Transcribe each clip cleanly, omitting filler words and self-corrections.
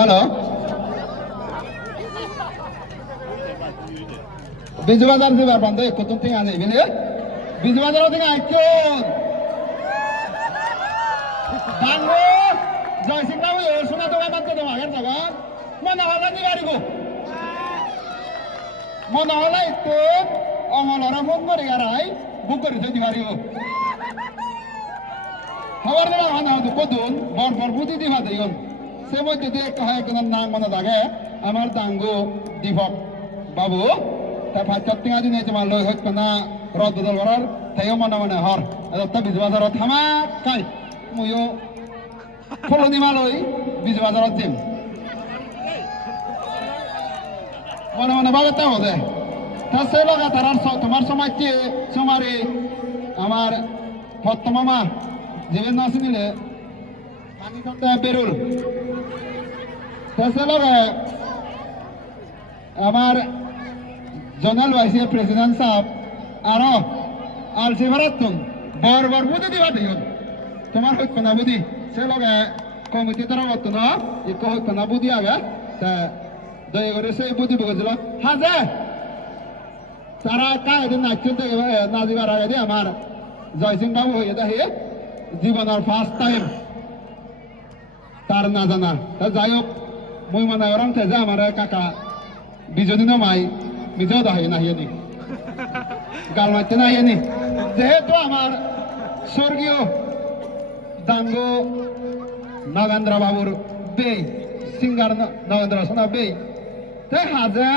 Halo. Biju bazar se bar bando ekko tum tinga nei bile. Biju bazar tinga ekkon. Bango. Joy Singh Babu yo suna to ban to ma gar jaga. Mona hala ni gari go. Mona hala ekkon ongol ora phone kore garai book kore thoi diwari go. Khabar deba hana du kodun bor budi di bade gon. Se mojhe de ekta hay ekজন নাম মনে থাকে আমার দাঙ্গু দীপক বাবু তা ফাচত টিঙা দিনে জমা লই হইত না রদ বদল করার তাইও মনে মনে হর এটা বিজ বাজারত থামা কাই মইও ফলনি মালই বিজ বাজারত দিম মনে মনে ভাবে তা হবে তা সে লগা তারার তোমার সমাজকে সমারে আমার ফতমামা জীবন নাসি নিলে পানি খাতে বেরুল Terus lo kayak আমার জোনাল ভাইস প্রেসিডেন্ট সাহেব আরো আলসি ভারতন বর বর বুঝে দিবা দিও তোমার হইত না বুঝি সে লগে কমিটি তারা বর্ত না ইকো হইত না বুঝি আগে তা দয়া করে সেই বুঝি বুঝল হাজে তারা কায়দে নাচছেন নাজিবার আগে আমার জয়সিং বাবু হয়ে দেখে জীবনের ফার্স্ট টাইম তার না জানা তা যাই হোক মই মনে ওরম যে আমার কাকা বিজদিনও মাই নিজেও দাহি নাহিয়েনি গাল মারতে নাহিয়েনি যেহেতু আমার স্বর্গীয় দাঙ্গ নগেন্দ্র বাবুর বেই সিঙ্গার নগেন্দ্র সোনা বেই তাই হাজে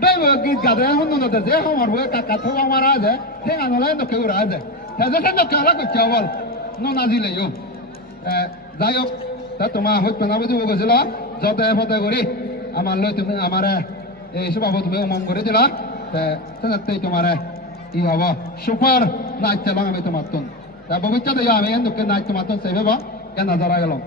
বেই গীত গাদে শুনুন যে সমর বই কাকা থো আমার আছে ঠেঙা নলাই নকে উড়া আছে তাজে সে নকে হলা করছে বল নাজিলে যাই হোক তা তোমার হইত না বুঝিব গেছিল যত ফতে করি আমার লই তুমি আমার এই সব তুমি উমং করে দিলা তাই তোমার ই হব সুপার নাচ চালাম আমি তোমার তুন তা ভবিষ্যতে আমি এন্দুকে নাচ তোমার তুন সেই ভেবা কেন যারা গেলাম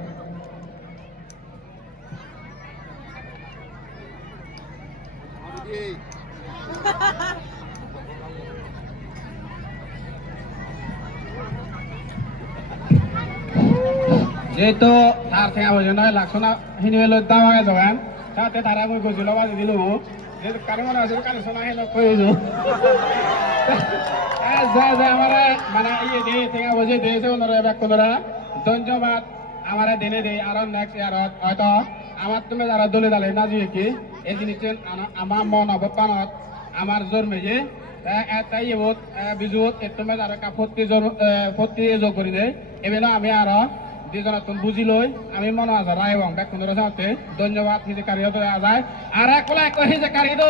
যেহেতু তার ঠেঙা বসে নয় লাগছো না হিনিবে লৈ দাম আগে যাবেন তাতে তারা মই গজিল বাজি দিলো যেহেতু কারো মনে আছে কারো শোনা হেন কইছো আমার মানে ইয়ে দিয়ে ঠেঙা বসে দিয়েছে ওনারা ব্যাক করা ধন্যবাদ আমার দিনে দেই আর নেক্সট ইয়ার হয়তো আমার তুমি যারা দলে দালে না দিয়ে কি এই জিনিস আমার মন অবপানত আমার জোর মেজে তাই বহুত বিজুত তুমি যারা ফতি যোগ করে দেয় এবেলা আমি আর দুজন তুমি বুঝি লই আমি মনে আছে রায় এবং ব্যাক কোন সাথে ধন্যবাদ হিজে কারিও তো যায় আর এক কোলা এক হিজে কারি তো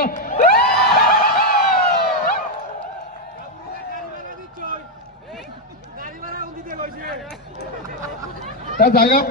তা যাই হোক